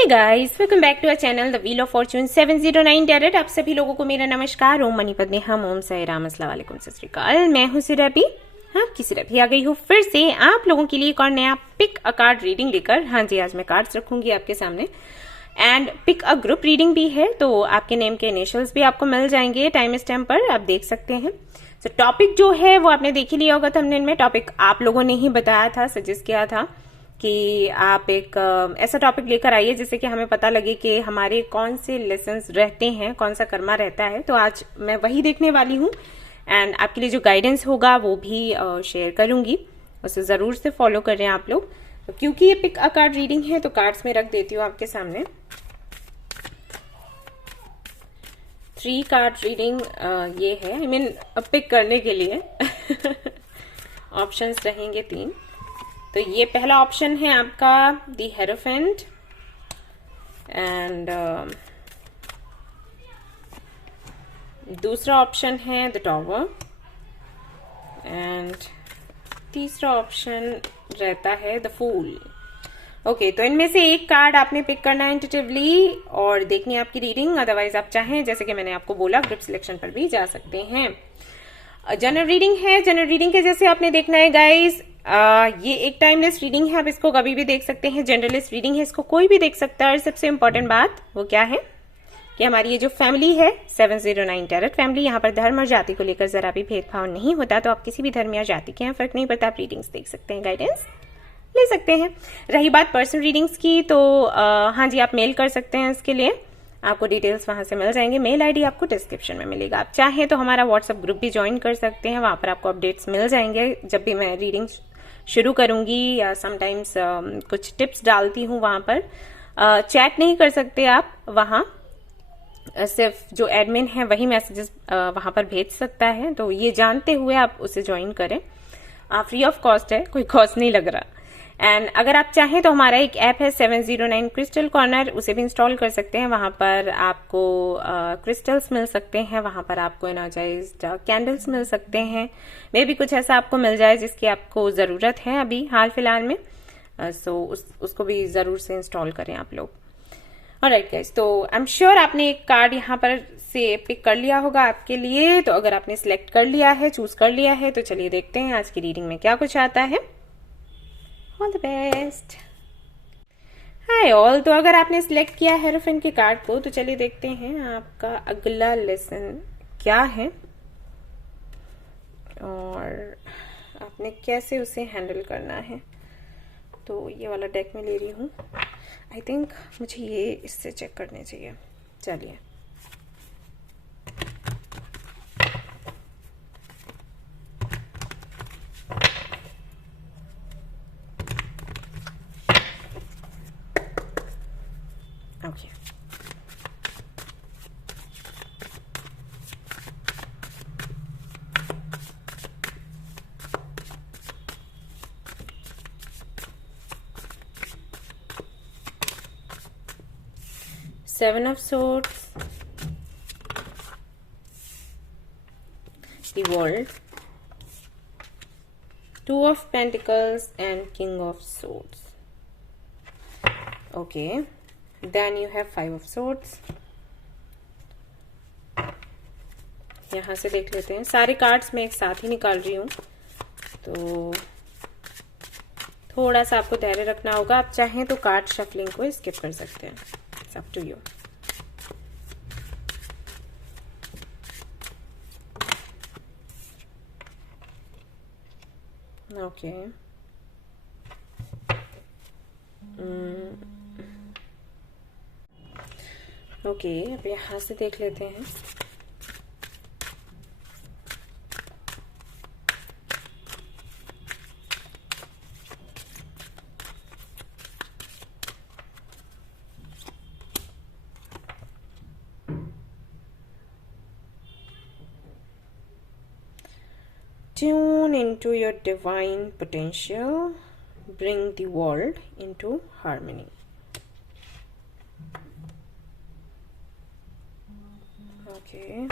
Hey guys, welcome back to our channel the wheel of fortune 709 tarot. आप सभी लोगों को मेरा नमस्कार। ओम मनी पद्मे हम, ओम साई राम, अस्सलाम वालेकुम, सत श्री अकाल। मैं हूं सिरभी। हाँ, किसी रभी आ गई हूँ फिर से आप लोगों के लिए एक और नया पिक अ कार्ड रीडिंग लेकर। हाँ जी, आज मैं कार्ड्स रखूंगी आपके सामने and pick a group reading भी है, तो आपके नेम के इनिशियल्स भी आपको मिल जाएंगे टाइम स्टैम्प पर, आप देख सकते हैं। तो टॉपिक जो है वो आपने देख ही लिया होगा थंबनेल में। टॉपिक आप लोगों ने ही बताया था, सजेस्ट किया था कि आप एक ऐसा टॉपिक लेकर आइए जिससे कि हमें पता लगे कि हमारे कौन से लेसन्स रहते हैं, कौन सा कर्मा रहता है। तो आज मैं वही देखने वाली हूँ एंड आपके लिए जो गाइडेंस होगा वो भी शेयर करूंगी, उसे जरूर से फॉलो करें आप लोग। तो क्योंकि ये पिक अ कार्ड रीडिंग है तो कार्ड्स में रख देती हूँ आपके सामने। 3 कार्ड रीडिंग ये है, आई मीन पिक करने के लिए ऑप्शंस रहेंगे 3। तो ये पहला ऑप्शन है आपका द हेरोफेंट एंड दूसरा ऑप्शन है द टॉवर एंड तीसरा ऑप्शन रहता है द फूल। ओके, तो इनमें से एक कार्ड आपने पिक करना है इंट्यूटिवली और देखनी है आपकी रीडिंग। अदरवाइज आप चाहें, जैसे कि मैंने आपको बोला, ग्रुप सिलेक्शन पर भी जा सकते हैं। जनरल रीडिंग है। जनरल रीडिंग के जैसे आपने देखना है गाइस, ये एक टाइमलेस रीडिंग है, आप इसको कभी भी देख सकते हैं। जनरलिस्ट रीडिंग है, इसको कोई भी देख सकता है। और सबसे इंपॉर्टेंट बात वो क्या है कि हमारी ये जो फैमिली है 709 टैरेट फैमिली, यहाँ पर धर्म और जाति को लेकर जरा भी भेदभाव नहीं होता। तो आप किसी भी धर्म या जाति के हैं, फर्क नहीं पड़ता, आप रीडिंग्स देख सकते हैं, गाइडेंस ले सकते हैं। रही बात पर्सनल रीडिंग्स की, तो हाँ जी, आप मेल कर सकते हैं। इसके लिए आपको डिटेल्स वहां से मिल जाएंगे। मेल आईडी आपको डिस्क्रिप्शन में मिलेगा। आप चाहें तो हमारा व्हाट्सएप ग्रुप भी ज्वाइन कर सकते हैं, वहां पर आपको अपडेट्स मिल जाएंगे जब भी मैं रीडिंग शुरू करूंगी या समटाइम्स कुछ टिप्स डालती हूँ वहां पर। चैट नहीं कर सकते आप वहां, सिर्फ जो एडमिन है वही मैसेजेस वहां पर भेज सकता है। तो ये जानते हुए आप उसे ज्वाइन करें। फ्री ऑफ कॉस्ट है, कोई कॉस्ट नहीं लग रहा। एंड अगर आप चाहें तो हमारा एक ऐप है 709 क्रिस्टल कॉर्नर, उसे भी इंस्टॉल कर सकते हैं। वहां पर आपको क्रिस्टल्स मिल सकते हैं, वहां पर आपको एनर्जाइज्ड कैंडल्स मिल सकते हैं। मे भी कुछ ऐसा आपको मिल जाए जिसकी आपको जरूरत है अभी हाल फिलहाल में। सो उसको भी जरूर से इंस्टॉल करें आप लोग। ऑलराइट गाइस, तो आई एम श्योर आपने एक कार्ड यहाँ पर से पिक कर लिया होगा आपके लिए। तो अगर आपने सिलेक्ट कर लिया है, चूज कर लिया है, तो चलिए देखते हैं आज की रीडिंग में क्या कुछ आता है। All the best. Hi all, तो अगर आपने सिलेक्ट किया है हेरोफेंट के कार्ड को, तो चलिए देखते हैं आपका अगला लेसन क्या है और आपने कैसे उसे हैंडल करना है। तो ये वाला डेक में ले रही हूँ। आई थिंक मुझे ये इससे चेक करने चाहिए। चलिए, okay. Seven of Swords, the World, Two of Pentacles and King of Swords. Okay, then you have Five of Swords. यहाँ से देख लेते हैं। सारे कार्ड्स मैं एक साथ ही निकाल रही हूँ, तो थोड़ा सा आपको धैर्य रखना होगा। आप चाहें तो कार्ड शफलिंग को स्किप कर सकते हैं, it's up to you. Okay, okay, अब यहाँ से देख लेते हैं। Tune into your divine potential. Bring the world into harmony. Okay.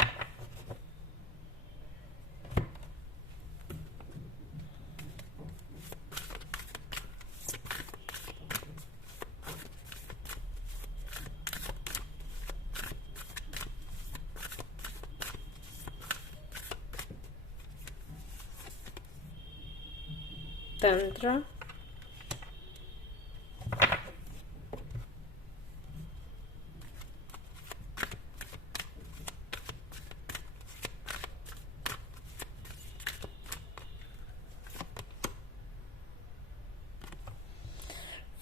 तंत्र,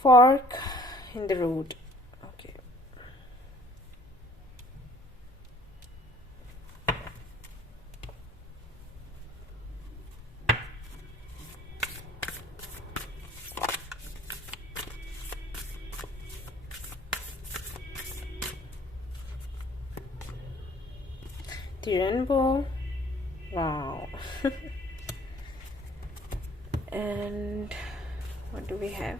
fork in the road. Okay. The rainbow. Wow. And what do we have?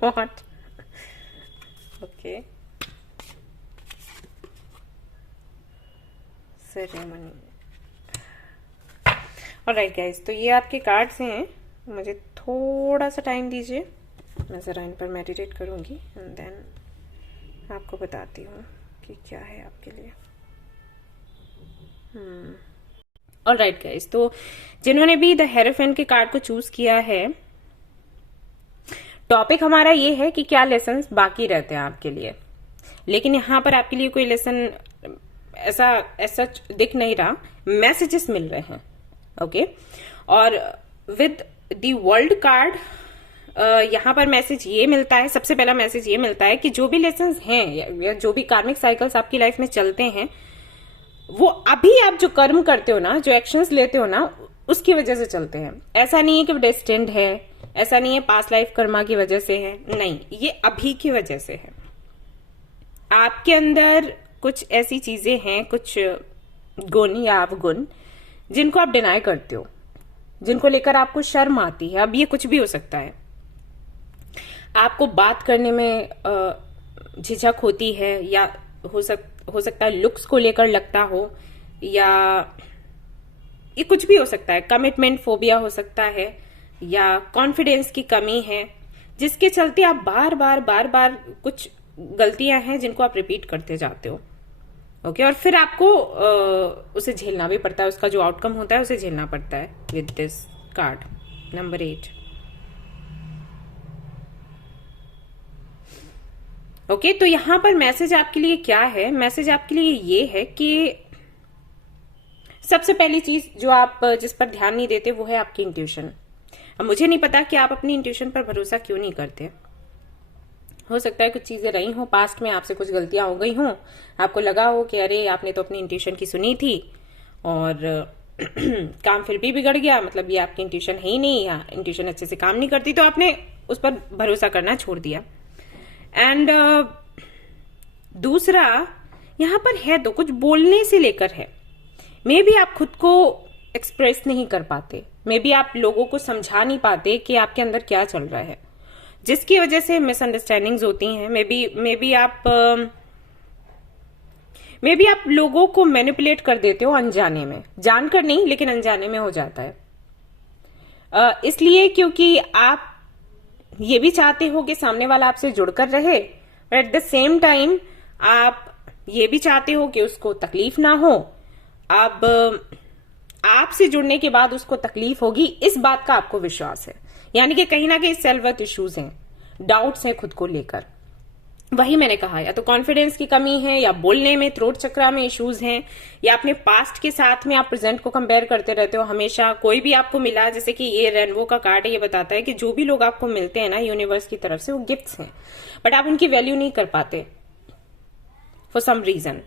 What? Okay. Ceremony. Alright guys, तो ये आपके कार्ड्स हैं। मुझे थोड़ा सा टाइम दीजिए, मैं ज़रा इन पर मेडिटेट करूँगी एंड देन आपको बताती हूँ कि क्या है आपके लिए। ऑलराइट गाइस, तो जिन्होंने भी द हेरोफेंट के कार्ड को चूज किया है, टॉपिक हमारा ये है कि क्या लेसन्स बाकी रहते हैं आपके लिए। लेकिन यहाँ पर आपके लिए कोई लेसन ऐसा दिख नहीं रहा, मैसेजेस मिल रहे हैं। ओके, और विद द वर्ल्ड कार्ड यहाँ पर मैसेज ये मिलता है, सबसे पहला मैसेज ये मिलता है कि जो भी लेसन्स हैं या जो भी कार्मिक साइकिल्स आपकी लाइफ में चलते हैं, वो अभी आप जो कर्म करते हो ना, जो एक्शंस लेते हो ना, उसकी वजह से चलते हैं। ऐसा नहीं है कि वो डेस्टिन्ड है, ऐसा नहीं है पास्ट लाइफ कर्मा की वजह से है, नहीं, ये अभी की वजह से है। आपके अंदर कुछ ऐसी चीजें हैं, कुछ गुण या अवगुण, जिनको आप डिनाई करते हो, जिनको लेकर आपको शर्म आती है। अब ये कुछ भी हो सकता है, आपको बात करने में झिझक होती है, या हो सकता है लुक्स को लेकर लगता हो, या ये कुछ भी हो सकता है, कमिटमेंट फोबिया हो सकता है, या कॉन्फिडेंस की कमी है, जिसके चलते आप बार बार कुछ गलतियां हैं जिनको आप रिपीट करते जाते हो। ओके, और फिर आपको उसे झेलना भी पड़ता है, उसका जो आउटकम होता है उसे झेलना पड़ता है। With this card number 8। Okay, तो यहां पर मैसेज आपके लिए क्या है? मैसेज आपके लिए ये है कि सबसे पहली चीज जो आप जिस पर ध्यान नहीं देते वो है आपकी इंट्यूशन। अब मुझे नहीं पता कि आप अपनी इंट्यूशन पर भरोसा क्यों नहीं करते। हो सकता है कुछ चीजें रही हो पास्ट में, आपसे कुछ गलतियां हो गई हो, आपको लगा हो कि अरे आपने तो अपनी इंट्यूशन की सुनी थी और काम फिर भी बिगड़ गया, मतलब ये आपकी इंट्यूशन है ही नहीं, या इंट्यूशन अच्छे से काम नहीं करती, तो आपने उस पर भरोसा करना छोड़ दिया। एंड दूसरा यहां पर है तो कुछ बोलने से लेकर है, मे बी आप खुद को एक्सप्रेस नहीं कर पाते, मे बी आप लोगों को समझा नहीं पाते कि आपके अंदर क्या चल रहा है, जिसकी वजह से मिसअंडरस्टैंडिंग्स होती हैं। मे बी आप लोगों को मैनिपुलेट कर देते हो अनजाने में, जानकर नहीं लेकिन अनजाने में हो जाता है। इसलिए क्योंकि आप ये भी चाहते हो कि सामने वाला आपसे जुड़कर रहे, but at the same time आप ये भी चाहते हो कि उसको तकलीफ ना हो। अब आपसे जुड़ने के बाद उसको तकलीफ होगी, इस बात का आपको विश्वास है, यानी कि कहीं ना कहीं सेल्फ वर्थ इश्यूज हैं, डाउट्स हैं खुद को लेकर। वही मैंने कहा, या तो कॉन्फिडेंस की कमी है, या बोलने में, थ्रोट चक्रा में इश्यूज हैं, या अपने पास्ट के साथ में आप प्रेजेंट को कंपेयर करते रहते हो हमेशा। कोई भी आपको मिला, जैसे कि ये रेनबो का कार्ड है, ये बताता है कि जो भी लोग आपको मिलते हैं ना यूनिवर्स की तरफ से, वो गिफ्ट्स हैं, बट आप उनकी वैल्यू नहीं कर पाते फॉर सम रीजन,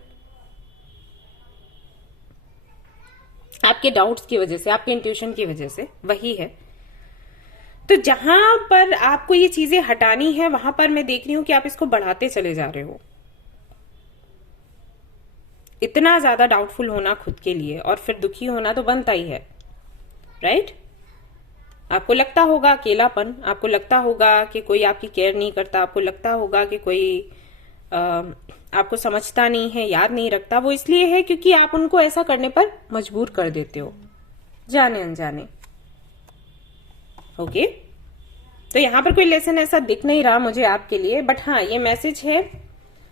आपके डाउट्स की वजह से, आपके इंट्यूशन की वजह से। वही है, तो जहां पर आपको ये चीजें हटानी है, वहां पर मैं देख रही हूं कि आप इसको बढ़ाते चले जा रहे हो। इतना ज्यादा डाउटफुल होना खुद के लिए, और फिर दुखी होना तो बनता ही है, राइट? आपको लगता होगा अकेलापन, आपको लगता होगा कि कोई आपकी केयर नहीं करता, आपको लगता होगा कि कोई आपको समझता नहीं है, याद नहीं रखता। वो इसलिए है क्योंकि आप उनको ऐसा करने पर मजबूर कर देते हो, जाने अनजाने। ओके, तो यहां पर कोई लेसन ऐसा दिख नहीं रहा मुझे आपके लिए, बट हाँ, ये मैसेज है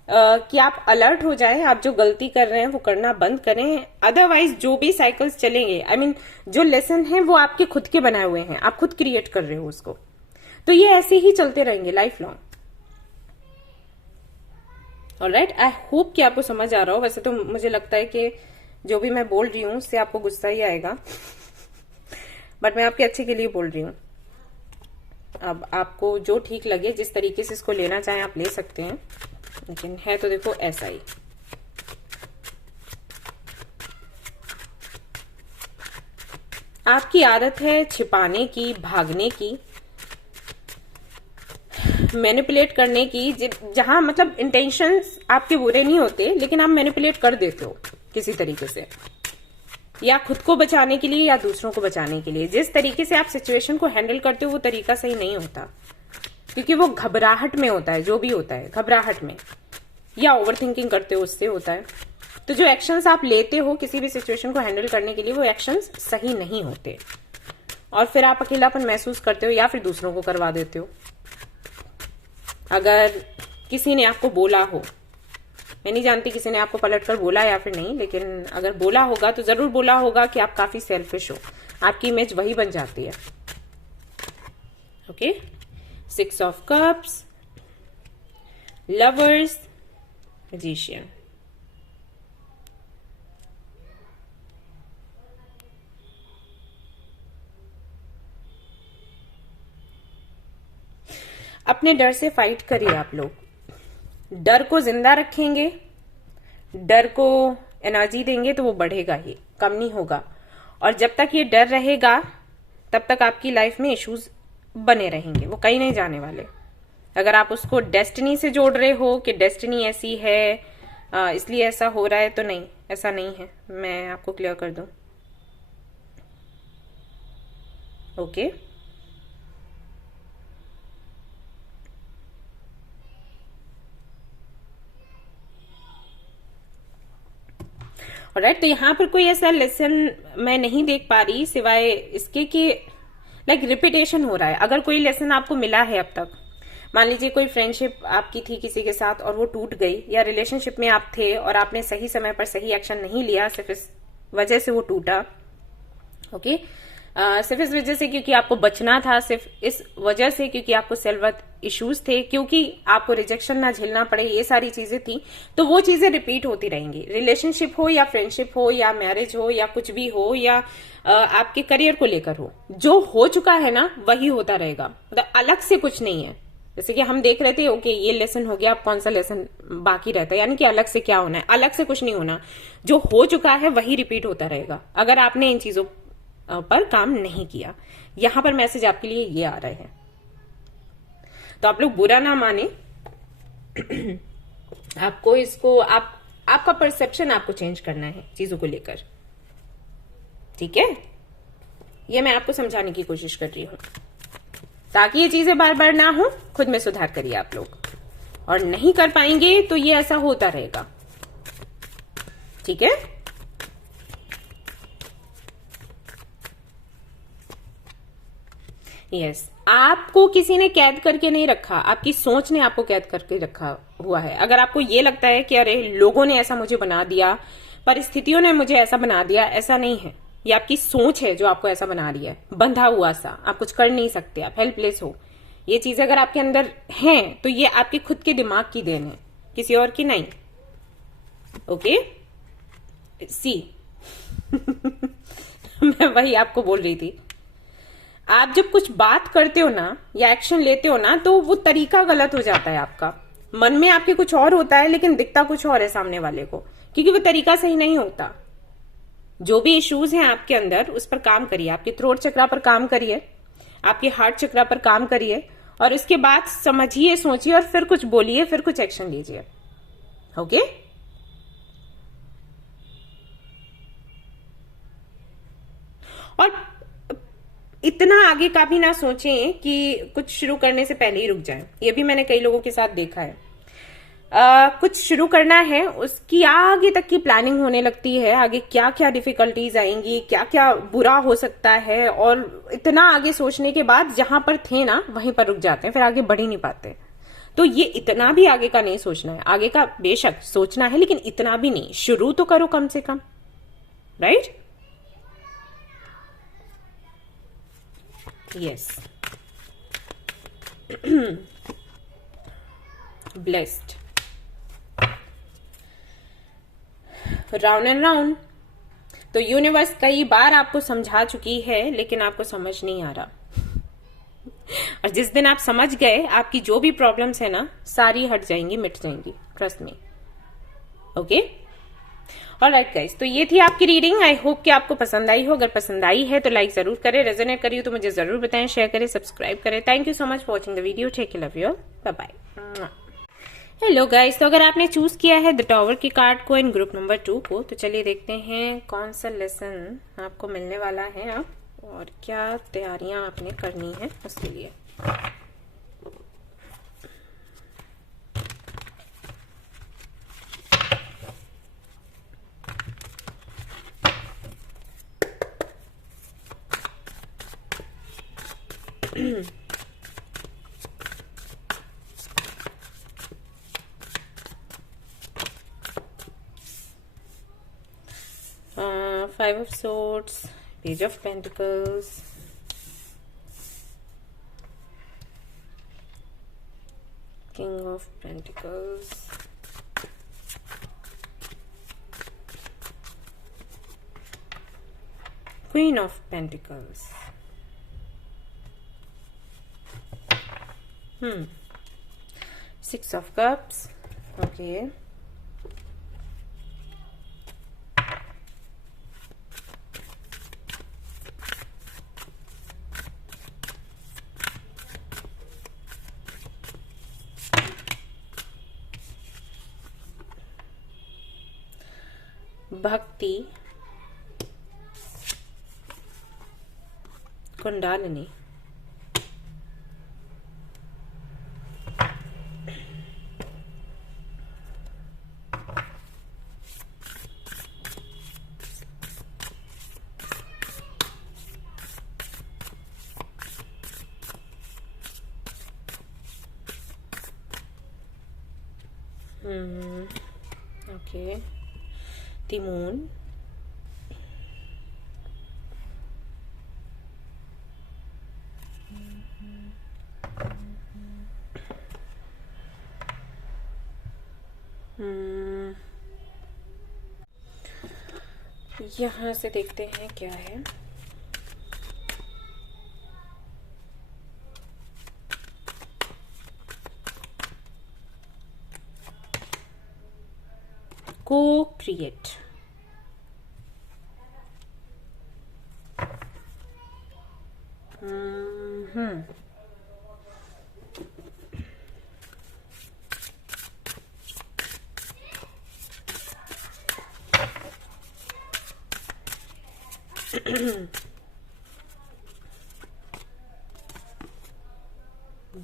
कि आप अलर्ट हो जाएं, आप जो गलती कर रहे हैं वो करना बंद करें। अदरवाइज जो भी साइकिल्स चलेंगे, आई मीन जो लेसन है वो आपके खुद के बनाए हुए हैं, आप खुद क्रिएट कर रहे हो उसको, तो ये ऐसे ही चलते रहेंगे life long. Alright, I hope कि आपको समझ आ रहा हो। वैसे तो मुझे लगता है कि जो भी मैं बोल रही हूँ उससे आपको गुस्सा ही आएगा, बट मैं आपके अच्छे के लिए बोल रही हूँ। अब आपको जो ठीक लगे, जिस तरीके से इसको लेना चाहें आप ले सकते हैं, लेकिन है तो देखो ऐसा ही। आपकी आदत है छिपाने की, भागने की, मैनिपुलेट करने की, जहां मतलब इंटेंशंस आपके बुरे नहीं होते, लेकिन आप मैनिपुलेट कर देते हो किसी तरीके से, या खुद को बचाने के लिए या दूसरों को बचाने के लिए। जिस तरीके से आप सिचुएशन को हैंडल करते हो वो तरीका सही नहीं होता, क्योंकि वो घबराहट में होता है, जो भी होता है घबराहट में, या ओवर थिंकिंग करते हो उससे होता है। तो जो एक्शंस आप लेते हो किसी भी सिचुएशन को हैंडल करने के लिए, वो एक्शंस सही नहीं होते, और फिर आप अकेलापन महसूस करते हो या फिर दूसरों को करवा देते हो। अगर किसी ने आपको बोला हो, मैं नहीं जानती किसी ने आपको पलट कर बोला या फिर नहीं, लेकिन अगर बोला होगा तो जरूर बोला होगा कि आप काफी सेल्फिश हो, आपकी इमेज वही बन जाती है। Okay, 6 of cups, lovers, magician. अपने डर से फाइट करिए आप लोग, डर को जिंदा रखेंगे, डर को एनर्जी देंगे तो वो बढ़ेगा ही, कम नहीं होगा। और जब तक ये डर रहेगा तब तक आपकी लाइफ में इश्यूज बने रहेंगे, वो कहीं नहीं जाने वाले। अगर आप उसको डेस्टिनी से जोड़ रहे हो कि डेस्टिनी ऐसी है इसलिए ऐसा हो रहा है, तो नहीं, ऐसा नहीं है। मैं आपको क्लियर कर दूं। ओके, ऑलराइट, तो यहाँ पर कोई ऐसा लेसन मैं नहीं देख पा रही सिवाय इसके कि लाइक रिपीटेशन हो रहा है। अगर कोई लेसन आपको मिला है अब तक, मान लीजिए कोई फ्रेंडशिप आपकी थी किसी के साथ और वो टूट गई, या रिलेशनशिप में आप थे और आपने सही समय पर सही एक्शन नहीं लिया, सिर्फ इस वजह से वो टूटा। ओके, सिर्फ इस वजह से क्योंकि आपको बचना था, सिर्फ इस वजह से क्योंकि आपको सेल्फ वर्थ इश्यूज थे, क्योंकि आपको रिजेक्शन ना झेलना पड़े, ये सारी चीजें थी। तो वो चीजें रिपीट होती रहेंगी, रिलेशनशिप हो या फ्रेंडशिप हो या मैरिज हो या कुछ भी हो, या आपके करियर को लेकर हो। जो हो चुका है ना वही होता रहेगा, मतलब अलग से कुछ नहीं है। जैसे कि हम देख रहे थे, ओके ये लेसन हो गया, अब कौन सा लेसन बाकी रहता है, यानी कि अलग से क्या होना है, अलग से कुछ नहीं होना। जो हो चुका है वही रिपीट होता रहेगा अगर आपने इन चीजों पर काम नहीं किया। यहां पर मैसेज आपके लिए ये आ रहे हैं, तो आप लोग बुरा ना माने। आपको इसको आपका परसेप्शन आपको चेंज करना है चीजों को लेकर, ठीक है? ये मैं आपको समझाने की कोशिश कर रही हूं ताकि ये चीजें बार बार ना हो। खुद में सुधार करिए आप लोग, और नहीं कर पाएंगे तो ये ऐसा होता रहेगा, ठीक है? यस, आपको किसी ने कैद करके नहीं रखा, आपकी सोच ने आपको कैद करके रखा हुआ है। अगर आपको ये लगता है कि अरे लोगों ने ऐसा मुझे बना दिया, परिस्थितियों ने मुझे ऐसा बना दिया, ऐसा नहीं है। ये आपकी सोच है जो आपको ऐसा बना रही है, बंधा हुआ सा, आप कुछ कर नहीं सकते, आप हेल्पलेस हो। ये चीजें अगर आपके अंदर हैं तो ये आपके खुद के दिमाग की देन है, किसी और की नहीं। ओके, सी मैं वही आपको बोल रही थी। आप जब कुछ बात करते हो ना या एक्शन लेते हो ना, तो वो तरीका गलत हो जाता है आपका। मन में आपके कुछ और होता है लेकिन दिखता कुछ और है सामने वाले को, क्योंकि वो तरीका सही नहीं होता। जो भी इश्यूज हैं आपके अंदर उस पर काम करिए, आपके थ्रोट चक्रा पर काम करिए, आपके हार्ट चक्रा पर काम करिए, और उसके बाद समझिए, सोचिए, और फिर कुछ बोलिए, फिर कुछ एक्शन लीजिए। ओके, और इतना आगे का भी ना सोचें कि कुछ शुरू करने से पहले ही रुक जाएं। ये भी मैंने कई लोगों के साथ देखा है। कुछ शुरू करना है, उसकी आगे तक की प्लानिंग होने लगती है, आगे क्या क्या डिफिकल्टीज आएंगी, क्या क्या बुरा हो सकता है, और इतना आगे सोचने के बाद जहां पर थे ना वहीं पर रुक जाते हैं, फिर आगे बढ़ ही नहीं पाते। तो ये इतना भी आगे का नहीं सोचना है, आगे का बेशक सोचना है लेकिन इतना भी नहीं, शुरू तो करो कम से कम, right? Yes, blessed, round and round. तो यूनिवर्स कई बार आपको समझा चुकी है लेकिन आपको समझ नहीं आ रहा, और जिस दिन आप समझ गए आपकी जो भी प्रॉब्लम्स है ना सारी हट जाएंगी, मिट जाएंगी, trust me. Okay, alright guys, तो ये थी आपकी रीडिंग। आई होप कि आपको पसंद आई हो। अगर पसंद आई है तो लाइक जरूर करें, रेजोनेट करिए तो मुझे जरूर बताएं, शेयर करें, सब्सक्राइब करें। Thank you so much for watching the video. Take care, love you, bye bye. Hello guys, तो अगर आपने चूज किया है द टॉवर की कार्ड को इन ग्रुप नंबर 2 को, तो चलिए देखते हैं कौन सा लेसन आपको मिलने वाला है अब और क्या तैयारियां आपने करनी है उसके लिए। Five of Swords, Page of Pentacles, King of Pentacles, Queen of Pentacles, Six of Cups, okay, भक्ति, कुंडालिनी, okay, the moon, यहां से देखते हैं क्या है। Co-create,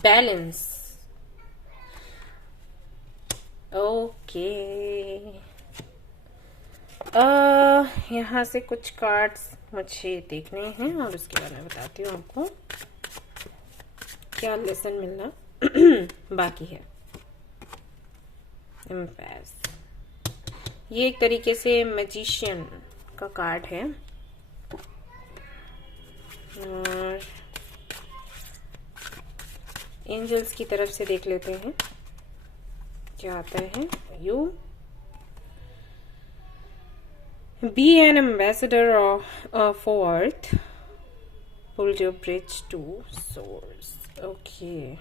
balance, okay. यहाँ से कुछ कार्ड्स मुझे देखने हैं और उसके बाद मैं बताती हूँ आपको क्या लेसन मिलना बाकी है। एम्प्रेस, ये एक तरीके से मैजिशियन का कार्ड है और एंजल्स की तरफ से देख लेते हैं क्या आता है। You be an ambassador for earth, pull your bridge to source, okay.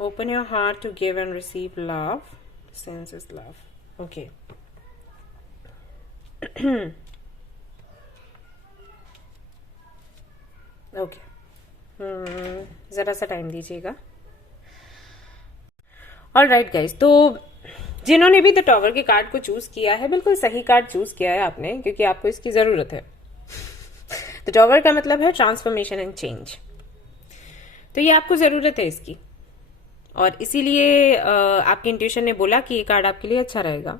Open your heart to give and receive love. Sense is love. Okay. Okay. जरा सा टाइम दीजिएगा। ऑल राइट गाइज, तो जिन्होंने भी द टॉवर के card को choose किया है, बिल्कुल सही कार्ड चूज किया है आपने, क्योंकि आपको इसकी जरूरत है। द टॉवर का मतलब है ट्रांसफॉर्मेशन एंड चेंज, तो ये आपको जरूरत है इसकी, और इसीलिए आपके इंट्यूशन ने बोला कि ये कार्ड आपके लिए अच्छा रहेगा।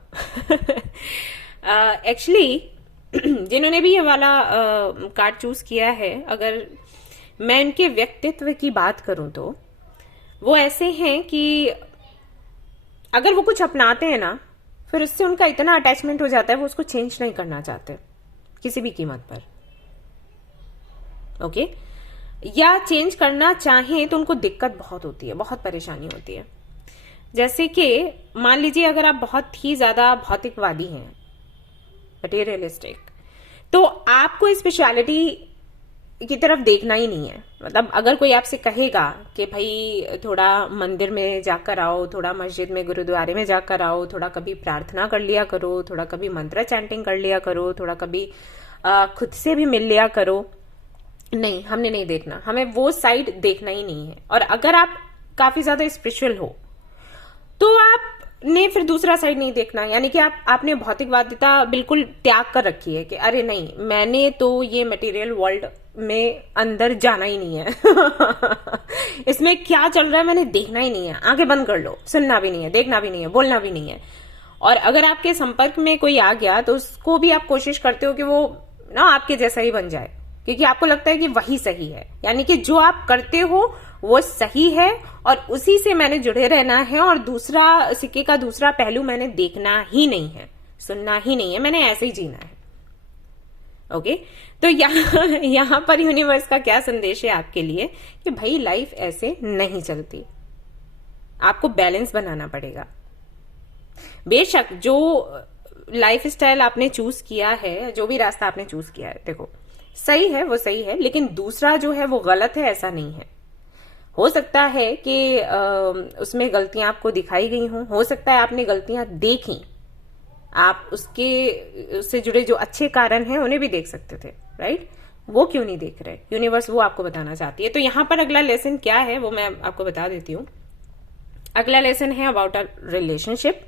एक्चुअली जिन्होंने भी ये वाला कार्ड चूज किया है, अगर मैं इनके व्यक्तित्व की बात करूं तो वो ऐसे हैं कि अगर वो कुछ अपनाते हैं ना, फिर उससे उनका इतना अटैचमेंट हो जाता है, वो उसको चेंज नहीं करना चाहते किसी भी कीमत पर। ओके, या चेंज करना चाहें तो उनको दिक्कत बहुत होती है, बहुत परेशानी होती है। जैसे कि मान लीजिए अगर आप बहुत ही ज्यादा भौतिकवादी हैं, मटेरियलिस्टिक, तो आपको स्पेशलिटी की तरफ देखना ही नहीं है। मतलब अगर कोई आपसे कहेगा कि भाई थोड़ा मंदिर में जाकर आओ, थोड़ा मस्जिद में गुरुद्वारे में जाकर आओ, थोड़ा कभी प्रार्थना कर लिया करो, थोड़ा कभी मंत्र चैंटिंग कर लिया करो, थोड़ा कभी खुद से भी मिल लिया करो, नहीं, हमने नहीं देखना, हमें वो साइड देखना ही नहीं है। और अगर आप काफी ज्यादा स्पिरिचुअल हो तो आपने फिर दूसरा साइड नहीं देखना, यानी कि आपने भौतिकवादिता बिल्कुल त्याग कर रखी है कि अरे नहीं, मैंने तो ये मटेरियल वर्ल्ड में अंदर जाना ही नहीं है। इसमें क्या चल रहा है मैंने देखना ही नहीं है, आंखें बंद कर लो, सुनना भी नहीं है, देखना भी नहीं है, बोलना भी नहीं है। और अगर आपके संपर्क में कोई आ गया तो उसको भी आप कोशिश करते हो कि वो ना आपके जैसा ही बन जाए, क्योंकि आपको लगता है कि वही सही है, यानी कि जो आप करते हो वो सही है और उसी से मैंने जुड़े रहना है, और दूसरा सिक्के का दूसरा पहलू मैंने देखना ही नहीं है, सुनना ही नहीं है, मैंने ऐसे ही जीना है। ओके, तो यहां पर यूनिवर्स का क्या संदेश है आपके लिए कि भाई लाइफ ऐसे नहीं चलती, आपको बैलेंस बनाना पड़ेगा। बेशक जो लाइफ स्टाइल आपने चूज किया है, जो भी रास्ता आपने चूज किया है, देखो सही है, वो सही है, लेकिन दूसरा जो है वो गलत है, ऐसा नहीं है। हो सकता है कि उसमें गलतियां आपको दिखाई गई हों, हो सकता है आपने गलतियां देखी, आप उससे जुड़े जो अच्छे कारण हैं उन्हें भी देख सकते थे, राइट? वो क्यों नहीं देख रहे? यूनिवर्स वो आपको बताना चाहती है। तो यहां पर अगला लेसन क्या है वो मैं आपको बता देती हूँ। अगला लेसन है अबाउट अ रिलेशनशिप।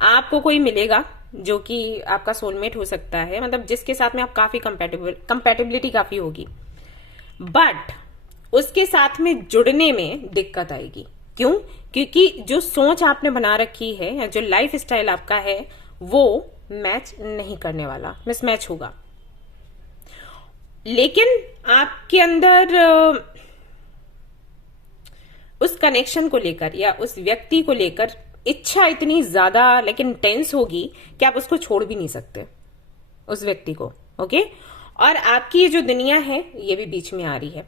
आपको कोई मिलेगा जो कि आपका सोलमेट हो सकता है, मतलब जिसके साथ में आप काफी कंपेटिबिलिटी काफी होगी, बट उसके साथ में जुड़ने में दिक्कत आएगी। क्यों? क्योंकि जो सोच आपने बना रखी है या जो लाइफ स्टाइल आपका है वो मैच नहीं करने वाला, मिसमैच होगा। लेकिन आपके अंदर उस कनेक्शन को लेकर या उस व्यक्ति को लेकर इच्छा इतनी ज्यादा लेकिन टेंस होगी कि आप उसको छोड़ भी नहीं सकते, उस व्यक्ति को। ओके, और आपकी ये जो दुनिया है ये भी बीच में आ रही है।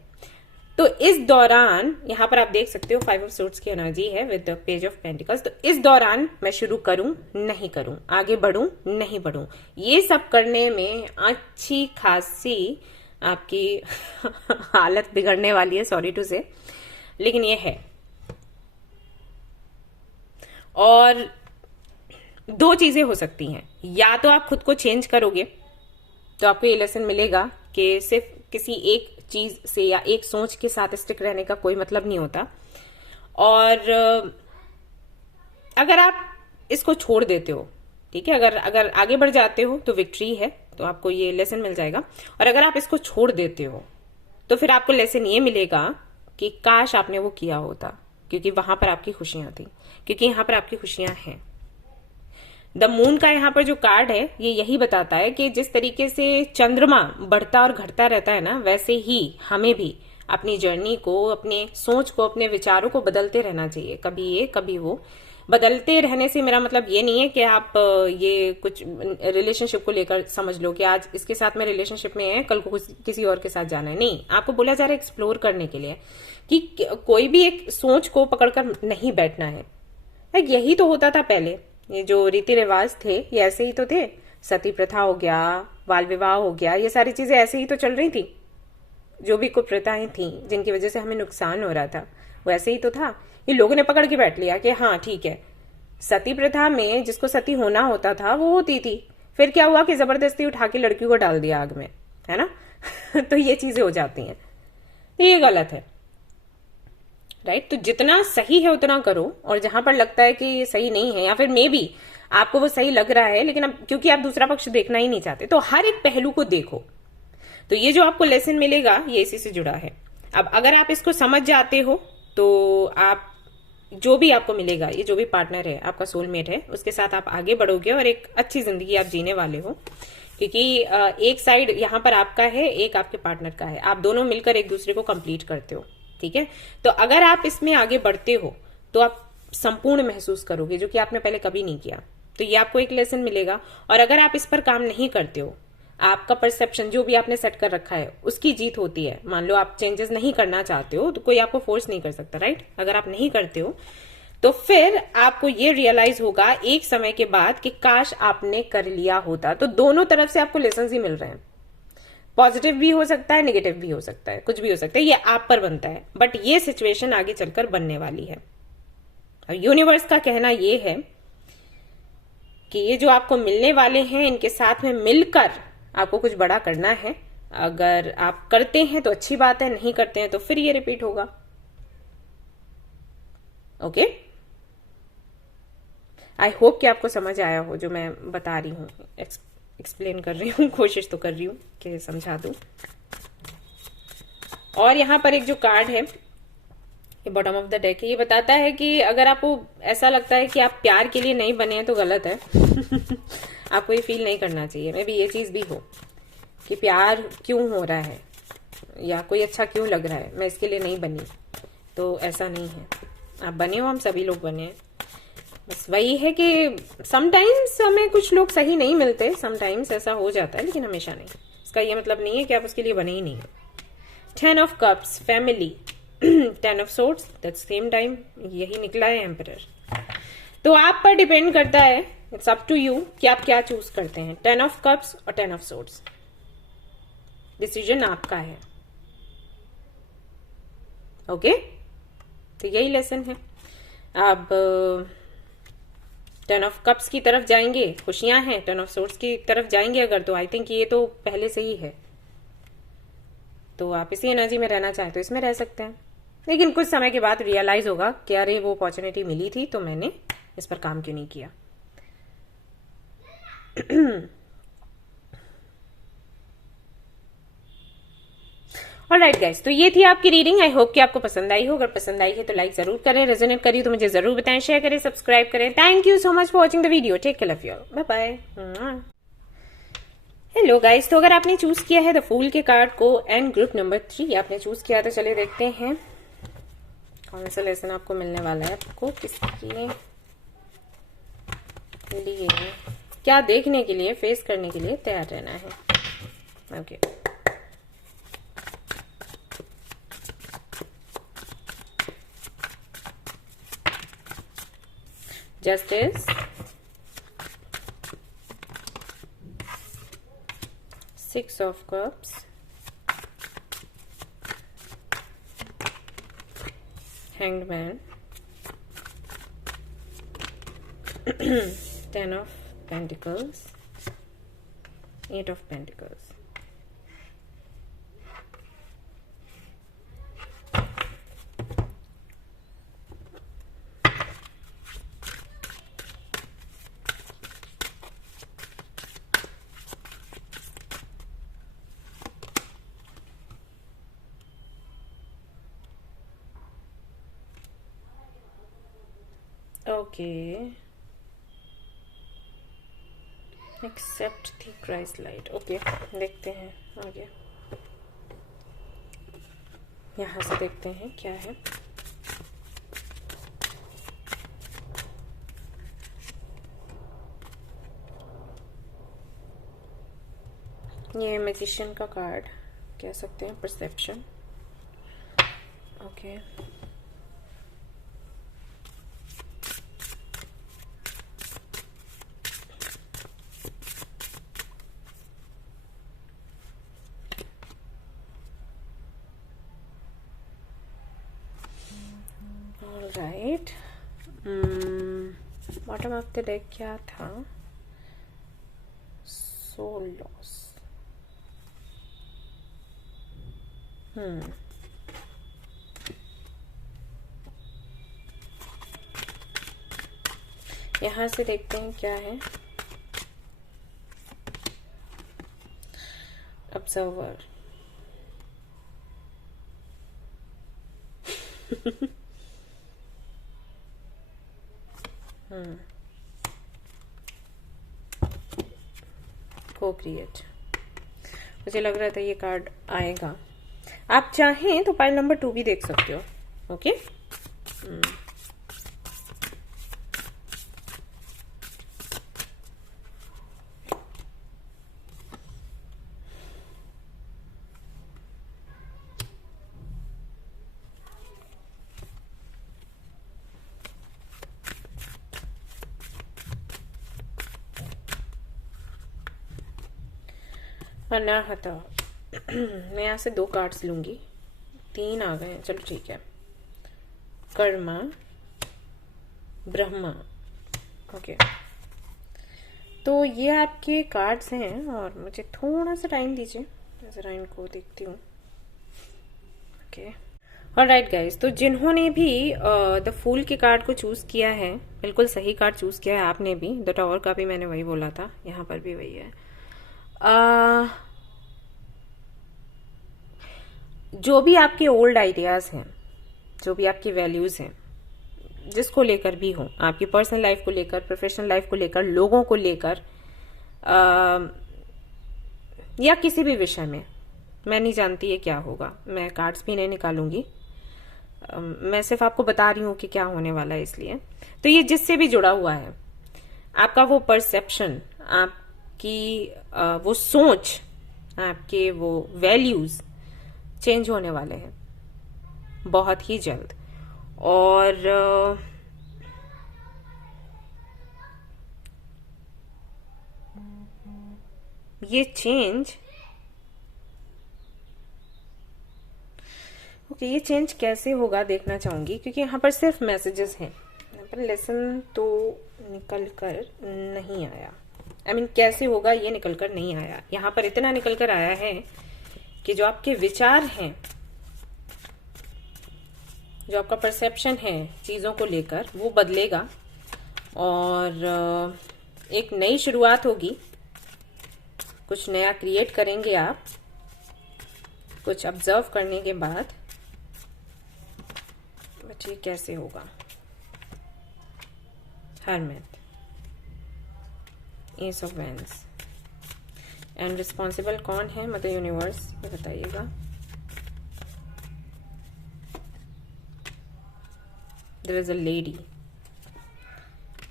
तो इस दौरान यहां पर आप देख सकते हो 5 ऑफ सोर्ड्स की एनर्जी है with the page of pentacles. तो इस दौरान मैं शुरू करूं नहीं करूं, आगे बढ़ूं नहीं बढ़ूं, ये सब करने में अच्छी खासी आपकी हालत बिगड़ने वाली है, सॉरी टू से, लेकिन ये है। और दो चीजें हो सकती हैं, या तो आप खुद को चेंज करोगे तो आपको ये लेसन मिलेगा कि सिर्फ किसी एक चीज से या एक सोच के साथ स्टिक रहने का कोई मतलब नहीं होता, और अगर आप इसको छोड़ देते हो, ठीक है, अगर आगे बढ़ जाते हो तो विक्ट्री है, तो आपको ये लेसन मिल जाएगा। और अगर आप इसको छोड़ देते हो तो फिर आपको लेसन ये मिलेगा कि काश आपने वो किया होता, क्योंकि वहां पर आपकी खुशियां थी, क्योंकि यहां पर आपकी खुशियां हैं। द मून का यहाँ पर जो कार्ड है ये यही बताता है कि जिस तरीके से चंद्रमा बढ़ता और घटता रहता है ना, वैसे ही हमें भी अपनी जर्नी को, अपने सोच को, अपने विचारों को बदलते रहना चाहिए। कभी ये कभी वो। बदलते रहने से मेरा मतलब ये नहीं है कि आप ये कुछ रिलेशनशिप को लेकर समझ लो कि आज इसके साथ में रिलेशनशिप में है, कल को किसी और के साथ जाना है। नहीं, आपको बोला जा रहा है एक्सप्लोर करने के लिए कि कोई भी एक सोच को पकड़कर नहीं बैठना है। यही तो होता था पहले, ये जो रीति रिवाज थे ये ऐसे ही तो थे। सती प्रथा हो गया, बाल विवाह हो गया, ये सारी चीजें ऐसे ही तो चल रही थी। जो भी कुप्रथाएं थी जिनकी वजह से हमें नुकसान हो रहा था वो ऐसे ही तो था। ये लोगों ने पकड़ के बैठ लिया कि हाँ ठीक है, सती प्रथा में जिसको सती होना होता था वो होती थी, फिर क्या हुआ कि जबरदस्ती उठा के लड़की को डाल दिया आग में, है ना। तो ये चीजें हो जाती हैं, तो ये गलत है, राइट। तो जितना सही है उतना करो, और जहां पर लगता है कि ये सही नहीं है या फिर मे बी आपको वो सही लग रहा है लेकिन अब क्योंकि आप दूसरा पक्ष देखना ही नहीं चाहते, तो हर एक पहलू को देखो। तो ये जो आपको लेसन मिलेगा ये इसी से जुड़ा है। अब अगर आप इसको समझ जाते हो तो आप जो भी आपको मिलेगा, ये जो भी पार्टनर है आपका सोलमेट है, उसके साथ आप आगे बढ़ोगे और एक अच्छी जिंदगी आप जीने वाले हो। क्योंकि एक साइड यहाँ पर आपका है, एक आपके पार्टनर का है, आप दोनों मिलकर एक दूसरे को कंप्लीट करते हो, ठीक है। तो अगर आप इसमें आगे बढ़ते हो तो आप संपूर्ण महसूस करोगे, जो कि आपने पहले कभी नहीं किया। तो ये आपको एक लेसन मिलेगा। और अगर आप इस पर काम नहीं करते हो, आपका परसेप्शन जो भी आपने सेट कर रखा है उसकी जीत होती है। मान लो आप चेंजेस नहीं करना चाहते हो तो कोई आपको फोर्स नहीं कर सकता, राइट। अगर आप नहीं करते हो तो फिर आपको ये रियलाइज होगा एक समय के बाद कि काश आपने कर लिया होता। तो दोनों तरफ से आपको लेसन ही मिल रहे हैं। पॉजिटिव भी हो सकता है, नेगेटिव भी हो सकता है, कुछ भी हो सकता है, ये आप पर बनता है। बट ये सिचुएशन आगे चलकर बनने वाली है। यूनिवर्स का कहना ये है कि ये जो आपको मिलने वाले हैं, इनके साथ में मिलकर आपको कुछ बड़ा करना है। अगर आप करते हैं तो अच्छी बात है, नहीं करते हैं तो फिर ये रिपीट होगा। ओके, आई होप कि आपको समझ आया हो जो मैं बता रही हूँ, एक्सप्लेन कर रही हूँ, कोशिश तो कर रही हूँ कि समझा दूं। और यहाँ पर एक जो कार्ड है, ये बॉटम ऑफ द डेक है, ये बताता है कि अगर आपको ऐसा लगता है कि आप प्यार के लिए नहीं बने हैं तो गलत है। आपको ये फील नहीं करना चाहिए। मे बी ये चीज भी हो कि प्यार क्यों हो रहा है या कोई अच्छा क्यों लग रहा है, मैं इसके लिए नहीं बनी। तो ऐसा नहीं है, आप बने हो, हम सभी लोग बने हैं। बस वही है कि समटाइम्स हमें कुछ लोग सही नहीं मिलते, समटाइम्स ऐसा हो जाता है, लेकिन हमेशा नहीं। इसका ये मतलब नहीं है कि आप उसके लिए बने ही नहीं। 10 of cups, family, 10 of swords, that same time यही निकला है, एम्परर। तो आप पर डिपेंड करता है, इट्स अप टू यू कि आप क्या चूज करते हैं। 10 ऑफ कप्स और 10 ऑफ सोर्ड्स, डिसीजन आपका है। ओके, तो यही लेसन है। अब 10 ऑफ कप्स की तरफ जाएंगे, खुशियां हैं। 10 ऑफ सोर्ड्स की तरफ जाएंगे अगर, तो आई थिंक ये तो पहले से ही है। तो आप इसी एनर्जी में रहना चाहें तो इसमें रह सकते हैं, लेकिन कुछ समय के बाद रियलाइज होगा कि अरे वो अपॉर्चुनिटी मिली थी तो मैंने इस पर काम क्यों नहीं किया। ऑलराइट गाइस, तो ये थी आपकी रीडिंग। आई होप कि आपको पसंद आई हो। अगर पसंद आई है तो लाइक जरूर करें, रेजोनेट करिए तो मुझे जरूर बताएं, शेयर करें, सब्सक्राइब करें। Thank you so much for watching the video. Take care of you, bye bye. Hello guys, तो अगर आपने चूज किया है द फूल के कार्ड को एंड ग्रुप नंबर 3 आपने चूज किया, तो चलिए देखते हैं कौन सा लेसन आपको मिलने वाला है। आपको किसके लिए क्या देखने के लिए, फेस करने के लिए तैयार रहना है। Okay, justice, 6 of cups, hanged man, 10 of pentacles, 8 of pentacles. Okay, accept the Christ light. Okay, देखते हैं आगे, यहाँ से देखते हैं क्या है। ये मैजिशियन का कार्ड कह सकते हैं, perception. Okay, right. Bottom of the deck क्या था? Soul loss. यहां से देखते हैं क्या है। ऑब्जर्वर, को क्रिएट। मुझे लग रहा था ये कार्ड आएगा। आप चाहें तो पाइल नंबर 2 भी देख सकते हो। ओके, अनाहता। मैं यहाँ से 2 कार्ड्स लूंगी, 3 आ गए हैं, चलो ठीक है। कर्मा, ब्रह्मा। ओके, तो ये आपके कार्ड्स हैं और मुझे थोड़ा सा टाइम दीजिए, जरा इनको देखती हूँ। ओके, ऑलराइट गाइस, तो जिन्होंने भी द फूल के कार्ड को चूज किया है, बिल्कुल सही कार्ड चूज किया है आपने भी। द टावर का भी मैंने वही बोला था, यहाँ पर भी वही है। जो भी आपके ओल्ड आइडियाज हैं, जो भी आपकी वैल्यूज हैं, जिसको लेकर भी हो, आपकी पर्सनल लाइफ को लेकर, प्रोफेशनल लाइफ को लेकर, लोगों को लेकर, या किसी भी विषय में, मैं नहीं जानती ये क्या होगा, मैं कार्ड्स भी नहीं निकालूंगी, मैं सिर्फ आपको बता रही हूं कि क्या होने वाला है। इसलिए तो ये जिससे भी जुड़ा हुआ है, आपका वो परसेप्शन, आपकी वो सोच, आपके वो वैल्यूज चेंज होने वाले हैं बहुत ही जल्द। और ये चेंज, ओके, ये चेंज कैसे होगा देखना चाहूंगी, क्योंकि यहाँ पर सिर्फ मैसेजेस हैं, यहाँ पर लेसन तो निकल कर नहीं आया। I mean, कैसे होगा ये निकल कर नहीं आया। यहाँ पर इतना निकल कर आया है कि जो आपके विचार हैं, जो आपका परसेप्शन है चीजों को लेकर, वो बदलेगा और एक नई शुरुआत होगी। कुछ नया क्रिएट करेंगे आप, कुछ ऑब्जर्व करने के बाद। बट ये कैसे होगा? Hermit, ace of wands, and responsible कौन है? मदर यूनिवर्स, ये बताइएगा। There is a lady,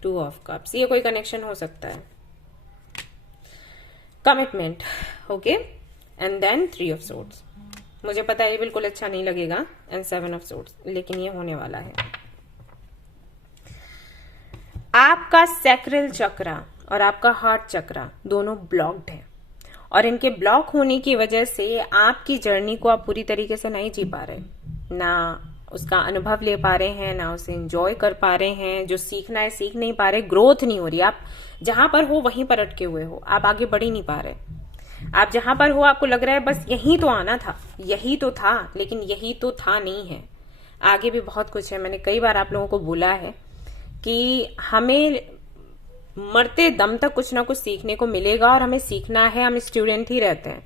2 of cups, ये कोई कनेक्शन हो सकता है। Commitment, okay, and then 3 of swords. मुझे पता है ये बिल्कुल अच्छा नहीं लगेगा, एंड 7 ऑफ सोर्ड्स, लेकिन ये होने वाला है। आपका सैक्रल चक्रा और आपका हार्ट चक्रा दोनों ब्लॉक्ड है, और इनके ब्लॉक होने की वजह से आपकी जर्नी को आप पूरी तरीके से नहीं जी पा रहे, ना उसका अनुभव ले पा रहे हैं, ना उसे एंजॉय कर पा रहे हैं। जो सीखना है सीख नहीं पा रहे, ग्रोथ नहीं हो रही। आप जहां पर हो वहीं पर अटके हुए हो, आप आगे बढ़ ही नहीं पा रहे। आप जहां पर हो आपको लग रहा है बस यही तो आना था, यही तो था, लेकिन यही तो था नहीं है, आगे भी बहुत कुछ है। मैंने कई बार आप लोगों को बोला है कि हमें मरते दम तक कुछ ना कुछ सीखने को मिलेगा, और हमें सीखना है। हम स्टूडेंट ही रहते हैं,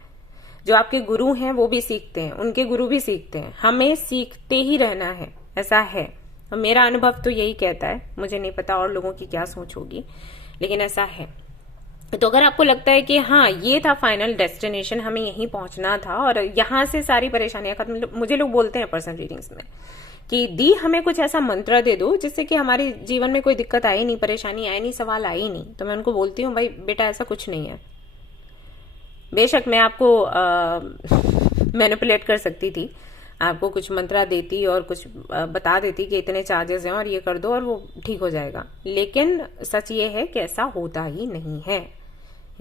जो आपके गुरु हैं वो भी सीखते हैं, उनके गुरु भी सीखते हैं, हमें सीखते ही रहना है, ऐसा है। और मेरा अनुभव तो यही कहता है, मुझे नहीं पता और लोगों की क्या सोच होगी, लेकिन ऐसा है। तो अगर आपको लगता है कि हाँ ये था फाइनल डेस्टिनेशन, हमें यहीं पहुंचना था और यहां से सारी परेशानियां खत्म, मुझे लोग बोलते हैं पर्सनल रीडिंग्स में कि दी हमें कुछ ऐसा मंत्र दे दो जिससे कि हमारे जीवन में कोई दिक्कत आई नहीं, परेशानी आई नहीं, सवाल आई नहीं। तो मैं उनको बोलती हूँ भाई बेटा ऐसा कुछ नहीं है। बेशक मैं आपको मैनिपुलेट कर सकती थी, आपको कुछ मंत्रा देती और कुछ बता देती कि इतने चार्जेस हैं और ये कर दो और वो ठीक हो जाएगा, लेकिन सच ये है कि ऐसा होता ही नहीं है।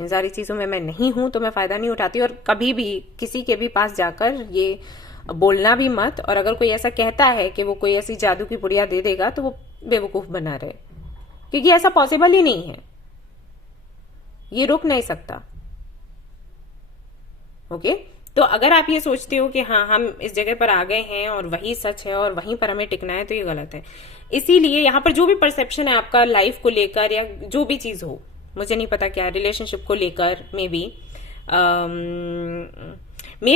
इन सारी चीजों में मैं नहीं हूं तो मैं फायदा नहीं उठाती, और कभी भी किसी के भी पास जाकर ये बोलना भी मत। और अगर कोई ऐसा कहता है कि वो कोई ऐसी जादू की पुड़िया दे देगा तो वो बेवकूफ बना रहे, क्योंकि ऐसा पॉसिबल ही नहीं है, ये रुक नहीं सकता। ओके, तो अगर आप ये सोचते हो कि हाँ हम इस जगह पर आ गए हैं और वही सच है और वहीं पर हमें टिकना है, तो ये गलत है। इसीलिए यहाँ पर जो भी परसेप्शन है आपका लाइफ को लेकर या जो भी चीज हो, मुझे नहीं पता क्या, रिलेशनशिप को लेकर मे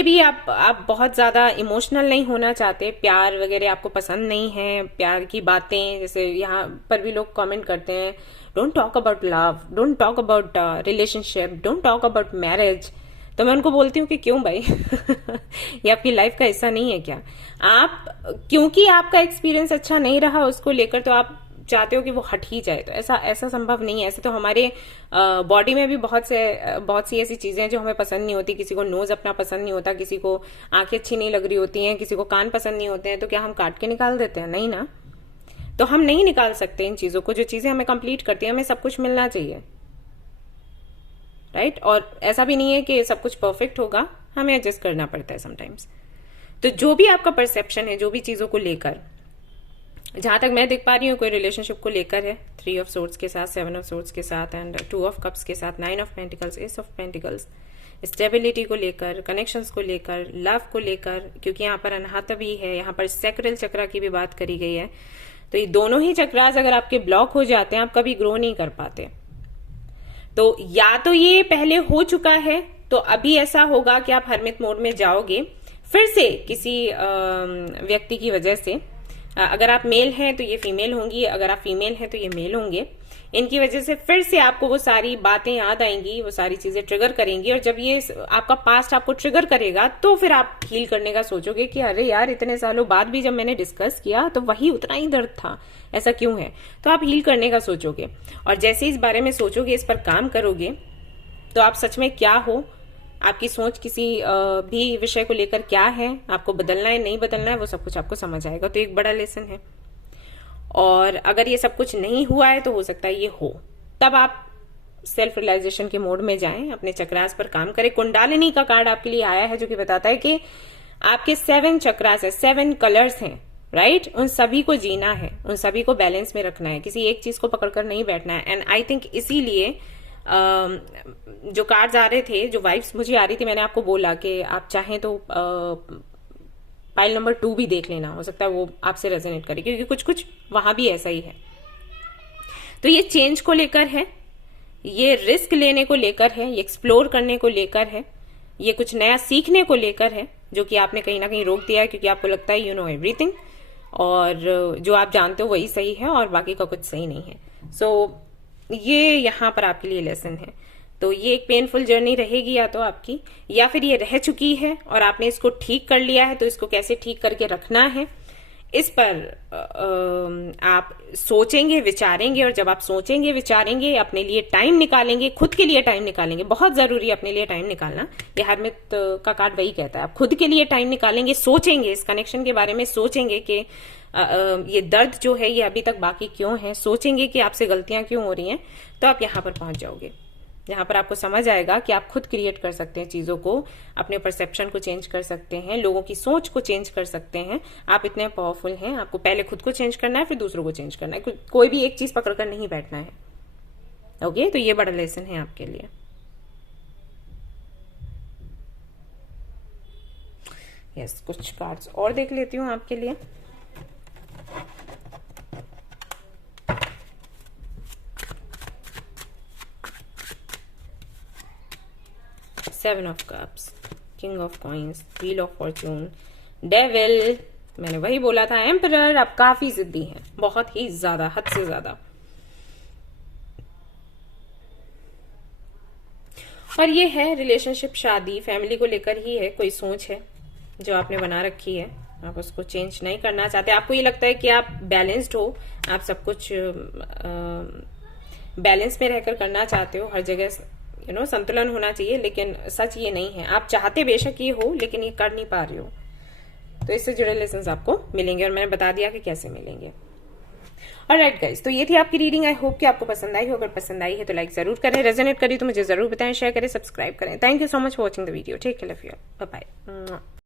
बी आप बहुत ज्यादा इमोशनल नहीं होना चाहते, प्यार वगैरह आपको पसंद नहीं है, प्यार की बातें, जैसे यहाँ पर भी लोग कमेंट करते हैं don't talk about love, don't talk about relationship, don't talk about marriage. तो मैं उनको बोलती हूँ कि क्यों भाई ये आपकी लाइफ का हिस्सा नहीं है क्या? आप क्योंकि आपका एक्सपीरियंस अच्छा नहीं रहा उसको लेकर तो आप चाहते हो कि वो हट ही जाए, तो ऐसा संभव नहीं है। ऐसे तो हमारे बॉडी में भी बहुत सी ऐसी चीजें हैं जो हमें पसंद नहीं होती। किसी को नोज अपना पसंद नहीं होता, किसी को आंखें अच्छी नहीं लग रही होती हैं, किसी को कान पसंद नहीं होते हैं, तो क्या हम काट के निकाल देते हैं? नहीं ना। तो हम नहीं निकाल सकते इन चीजों को। जो चीजें हमें कंप्लीट करती हैं, हमें सब कुछ मिलना चाहिए, राइट? और ऐसा भी नहीं है कि सब कुछ परफेक्ट होगा, हमें एडजस्ट करना पड़ता है समटाइम्स। तो जो भी आपका परसेप्शन है, जो भी चीजों को लेकर, जहां तक मैं देख पा रही हूँ, कोई रिलेशनशिप को लेकर है 3 ऑफ सोर्ड्स के साथ, 7 ऑफ सोर्ड्स के साथ एंड 2 ऑफ कप्स के साथ, 9 of pentacles, S of pentacles, stability को लेकर, कनेक्शंस को लेकर, लव को लेकर, क्योंकि यहाँ पर अनाहत भी है, यहाँ पर सैक्रल चक्रा की भी बात करी गई है। तो ये दोनों ही चक्रास अगर आपके ब्लॉक हो जाते हैं, आप कभी ग्रो नहीं कर पाते। तो या तो ये पहले हो चुका है, तो अभी ऐसा होगा कि आप हरमित मोड में जाओगे फिर से किसी व्यक्ति की वजह से। अगर आप मेल हैं तो ये फीमेल होंगी, अगर आप फीमेल हैं तो ये मेल होंगे। इनकी वजह से फिर से आपको वो सारी बातें याद आएंगी, वो सारी चीजें ट्रिगर करेंगी, और जब ये आपका पास्ट आपको ट्रिगर करेगा तो फिर आप हील करने का सोचोगे कि अरे यार, इतने सालों बाद भी जब मैंने डिस्कस किया तो वही उतना ही दर्द था, ऐसा क्यों है? तो आप हील करने का सोचोगे, और जैसे इस बारे में सोचोगे, इस पर काम करोगे, तो आप सच में क्या हो, आपकी सोच किसी भी विषय को लेकर क्या है, आपको बदलना है नहीं बदलना है, वो सब कुछ आपको समझ आएगा। तो एक बड़ा लेसन है। और अगर ये सब कुछ नहीं हुआ है तो हो सकता है ये हो, तब आप सेल्फ रियलाइजेशन के मोड में जाएं, अपने चक्रास पर काम करें। कुंडालिनी का कार्ड आपके लिए आया है जो कि बताता है कि आपके 7 चक्रास है, 7 कलर्स हैं, राइट? उन सभी को जीना है, उन सभी को बैलेंस में रखना है, किसी एक चीज को पकड़कर नहीं बैठना है। एंड आई थिंक इसीलिए जो कार्ड्स आ रहे थे, जो वाइब्स मुझे आ रही थी, मैंने आपको बोला कि आप चाहें तो पाइल नंबर 2 भी देख लेना, हो सकता है वो आपसे रेजोनेट करे, क्योंकि कुछ कुछ वहां भी ऐसा ही है। तो ये चेंज को लेकर है, ये रिस्क लेने को लेकर है, ये एक्सप्लोर करने को लेकर है, ये कुछ नया सीखने को लेकर है, जो कि आपने कहीं ना कहीं रोक दिया है क्योंकि आपको लगता है यू नो एवरीथिंग, और जो आप जानते हो वही सही है और बाकी का कुछ सही नहीं है। सो ये यहाँ पर आपके लिए लेसन है। तो ये एक पेनफुल जर्नी रहेगी या तो आपकी, या फिर ये रह चुकी है और आपने इसको ठीक कर लिया है, तो इसको कैसे ठीक करके रखना है, इस पर आप सोचेंगे, विचारेंगे। और जब आप सोचेंगे, विचारेंगे, अपने लिए टाइम निकालेंगे, खुद के लिए टाइम निकालेंगे, बहुत जरूरी है अपने लिए टाइम निकालना। ये हरमित का कार्ड वही कहता है, आप खुद के लिए टाइम निकालेंगे, सोचेंगे, इस कनेक्शन के बारे में सोचेंगे कि ये दर्द जो है ये अभी तक बाकी क्यों है, सोचेंगे कि आपसे गलतियां क्यों हो रही हैं, तो आप यहाँ पर पहुंच जाओगे, जहां पर आपको समझ आएगा कि आप खुद क्रिएट कर सकते हैं चीजों को, अपने परसेप्शन को चेंज कर सकते हैं, लोगों की सोच को चेंज कर सकते हैं। आप इतने पावरफुल हैं, आपको पहले खुद को चेंज करना है, फिर दूसरों को चेंज करना है। कोई भी एक चीज पकड़कर नहीं बैठना है। ओके, तो ये बड़ा लेसन है आपके लिए। यस, कुछ कार्ड्स और देख लेती हूँ आपके लिए। Seven of cups, king of coins, wheel of Fortune, devil, मैंने वही बोला था, एम्परर। आप काफी जिद्दी हैं, बहुत ही ज्यादा, हद से ज्यादा। और ये है रिलेशनशिप, शादी, फैमिली को लेकर ही है, कोई सोच है जो आपने बना रखी है, आप उसको चेंज नहीं करना चाहते। आपको ये लगता है कि आप बैलेंस्ड हो, आप सब कुछ बैलेंस में रहकर करना चाहते हो, हर जगह संतुलन होना चाहिए, लेकिन सच ये नहीं है। आप चाहते बेशक ये हो, लेकिन ये कर नहीं पा रहे हो। तो इससे जुड़े लेसन्स आपको मिलेंगे, और मैंने बता दिया कि कैसे मिलेंगे। ऑलराइट गाइस, तो ये थी आपकी रीडिंग। आई होप कि आपको पसंद आई हो। अगर पसंद आई है तो लाइक जरूर करें, रेजोनेट करी तो मुझे जरूर बताएं, शेयर करें, सब्सक्राइब करें। Thank you so much for watching the video. Take care of you, bye bye.